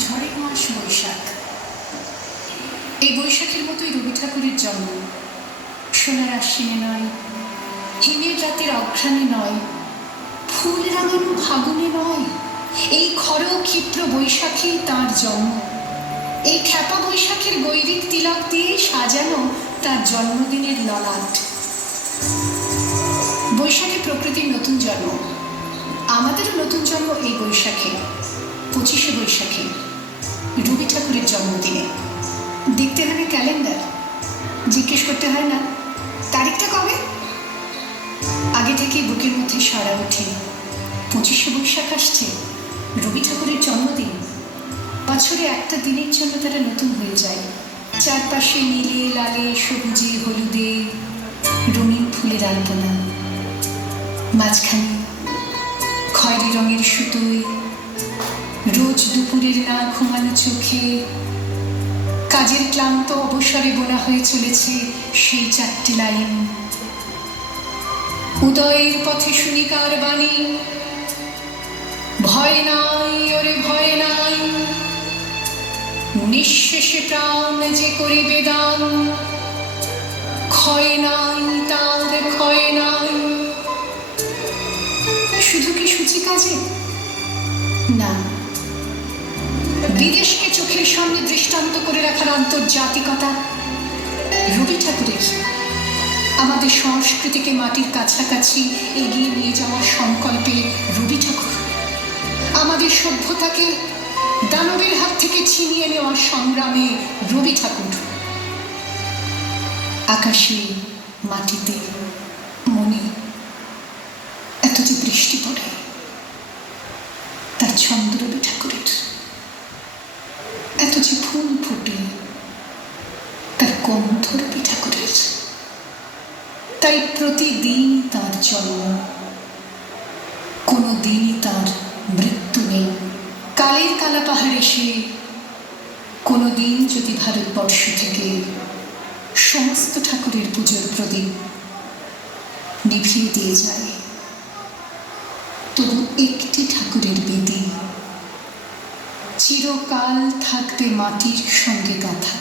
ঝড়ের মাস বৈশাখ। এই বৈশাখের মতোই রবি ঠাকুরের জন্ম। সোনার আশ্বিনে নয়, হিমের রাতের অঘ্রাণে নয়, ফুল রাঙানো ফাগুনে নয়, এই খর ক্ষিপ্র বৈশাখেই তাঁর জন্ম। এই খ্যাপা বৈশাখের গৈরিক তিলক দিয়ে সাজানো তার জন্মদিনের ললাট। বৈশাখে প্রকৃতির নতুন জন্ম, আমাদেরও নতুন জন্ম এই বৈশাখে, 25শে বৈশাখে, রবি ঠাকুরের জন্মদিনে। দেখতে হবে ক্যালেন্ডার, জিজ্ঞেস করতে হয় না তারিখটা কবে। আগে থেকেই বুকের মধ্যে সাড়া ওঠে, 25শে বৈশাখ আসছে, রবি ঠাকুরের জন্মদিন। বছরে একটা দিনের জন্য তারা নতুন হয়ে যায়। চারপাশে নীলে লালে সবুজে হলুদে রঙিন ফুলের আলপনা, মাঝখানে খয়েরি রঙের সুতোয় রোজ দুপুরের না ঘুমানো চোখে কাজের ক্লান্ত অবসরে বোনা হয়ে চলেছে সেই 4টি লাইন। উদয়ের পথে শুনিকার বাণী, ভয় নাই ওরে ভয় নাই, নিঃশেষে প্রাণ যে করিবে দান, ক্ষয় নাই তার ক্ষয় নাই। শুধু কি সূচি কাজে? না, বিদেশকে চোখের সামনে দৃষ্টান্ত করে রাখার আন্তর্জাতিকতা রবি ঠাকুরের। আমাদের সংস্কৃতিকে মাটির কাছাকাছি এগিয়ে নিয়ে যাওয়ার সংকল্পে রবি ঠাকুর। আমাদের সভ্যতাকে দানবের হাত থেকে ছিনিয়ে নেওয়ার সংগ্রামে রবি ঠাকুর। আকাশে মাটিতে মনে এত যে বৃষ্টি পড়ে, তার ছন্দ রবি ঠাকুরের। এত যে ফুল ফোটে, তার গন্ধ রবি ঠাকুরের। তাই প্রতিদিন তার জন্ম, কোনো দিনই তার মৃত্যু নেই। কালের কালা পাহাড় এসে কোনো দিন যদি ভারতবর্ষ থেকে সমস্ত ঠাকুরের পুজোর প্রদীপ নিভিয়ে দিয়ে যায়, তবু একটি ঠাকুরের বেদি চিরকাল থাকবে মাটির সঙ্গে গাঁথা।